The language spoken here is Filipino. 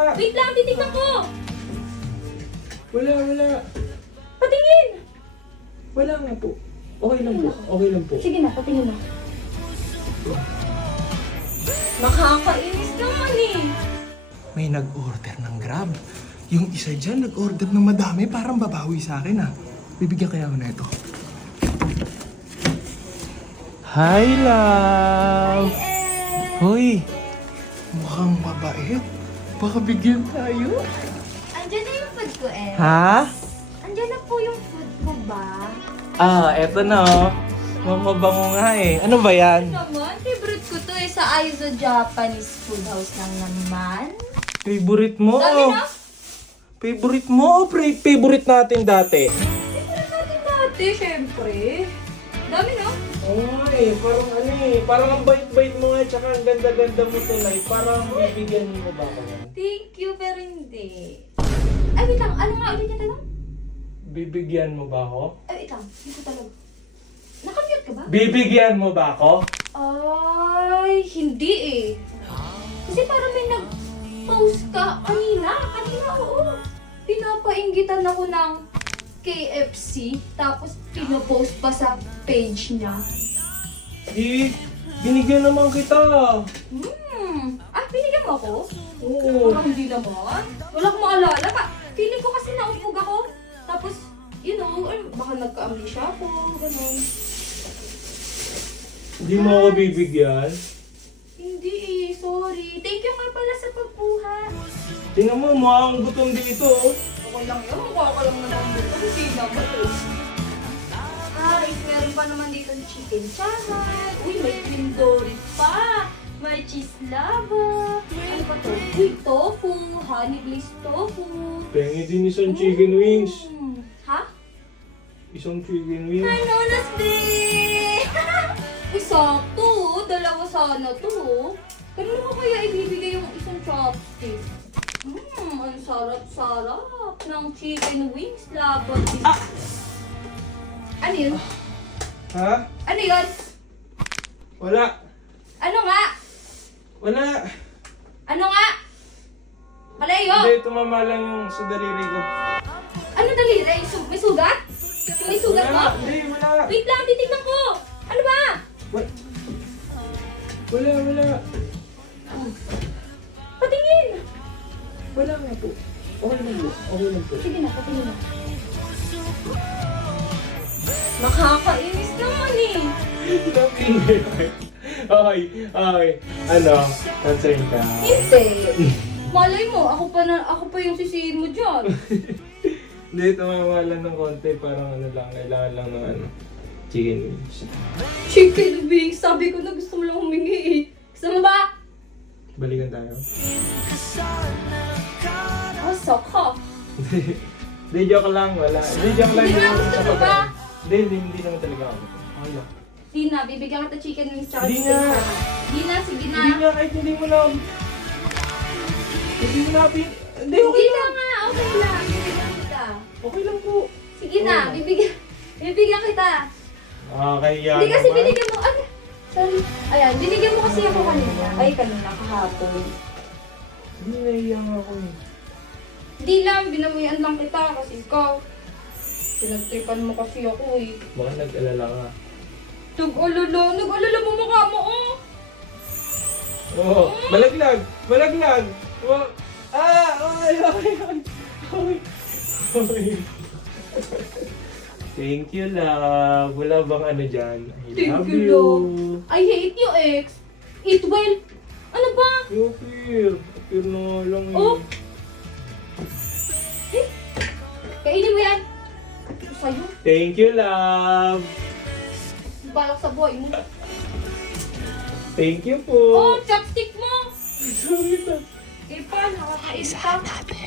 Wait lang, titignan ko. Wala. Patingin. Wala nga po. Okay lang po. Okay lang po. Sige na, patingin na. Nakakainis naman eh. May nag-order ng Grab. Yung isa dyan, nag-order ng madami. Parang babawi sa akin ah. Bibigyan kaya ako na ito. Hi, love! Hoy! Mukhang mabait. Baka bigyan tayo. Andiyan na yung food ko eh. Ha? Andiyan na po yung food ko ba? Eto na oh. Mamabango nga eh. Ano ba yan? Naman, favorite ko to eh sa Aizo Japanese Food House lang naman. Favorite mo? Dami na? Favorite mo o favorite natin dati? Favorite natin dati, syempre. Dami na? Ay, parang ano eh. Parang ang bait-bait mo nga, tsaka ang ganda-ganda mo tunay. Parang bibigyan mo ba ako yan? Thank you, pero hindi. Ay, wait lang. Ano nga ulit yung tanong? Bibigyan mo ba ako? Ay, wait lang. Hindi ko talaga. Nakamute ka ba? Bibigyan mo ba ako? Ay, hindi eh. Kasi parang may nag-post ka kanina. Kanina, oo. Pinapainggitan ako ng KFC. Tapos pinopost pa sa page niya. Binigyan naman kita. Binigyan mo ako? Oo. Parang hindi naman. Wala akong maalala pa. Feeling ko kasi naupog ako. Tapos, baka nagka-amnesia ako. Ganun. Hindi mo ako bibigyan? Hindi eh, sorry. Thank you nga pala sa pagbuha. Tingnan mo, mukhang gutom dito. Oh. Okay lang yun. Mukha ka lang naman dito. Hindi naman eh. Meron pa naman dito ng chicken chahat. Uy, may pindori pa. May cheese lava. Ano pa to? Uy, tofu. Honey glazed tofu. Pengi din isang chicken wings. Ha? Isang chicken wings. Ano, Nasbe? Uy, sakto. Dalawa sana to. Kanino ko kaya ibibigay yung isang chopstick? Ang sarap-sarap ng chicken wings laban. Ano yun? Ha? Ano yun? Wala. Ano nga? Wala. Ano nga? Malayo! Hindi, tumama lang yung sa daliri ko. Ano daliri? May sugat? May sugat mo? Wala. Hindi, wala. Wait lang, titignan ko! Ano ba? Wala. Patingin! Wala nga po. Okay lang po. Okay lang po. Sige na, patingin na. Nakakainis naman eh! Okay. Ano? Concern ka? Hindi! Malay mo, ako pa yung sisihin mo dyan. Hindi, tumama lang ng konti. Parang ano lang, kailangan lang ng ano, chicken wings. Chicken wings! Sabi ko na gusto mo lang humingi eh. Gusto mo ba? Balikan tayo. Sok ka! Hindi, joke lang. Wala. Hindi, joke lang. Hindi na, gusto mo ba? Hindi naman talaga ako. Okay lang. Di na, bibigyan kita chicken wings tsaka Di chicken na. wings. Di na, sige na. Hindi nga, kahit hindi mo lang. Hindi mo na. Hindi, okay Hindi lang. na nga, okay lang. Bibigyan kita. Okay lang po. Sige na, bibigyan kita. Okay, yan. Hindi kasi binigyan mo, sorry. Ayan, binigyan mo kasi ako kanina. Ay, kanina, kahapon. Hindi, naiyak ako eh. Hindi lang, binamuyan lang kita kasi ikaw. Pinagtripan mo kasi ako eh. Baka nag-alala ka. Nag-alala mo mukha mo oh. Oo, malaglag. Oh. Okay. Thank you, love. Wala bang ano dyan? I Thank love you, love. I hate you, ex. Eat well. Ano ba? Appear na nga lang eh. Oh. Kainin mo yan. Ito sa'yo. Thank you, love. Balak sa buhay mo. Thank you po. Oh, chopstick mo. Sorry na. Eh, paano? Nakakaisa natin.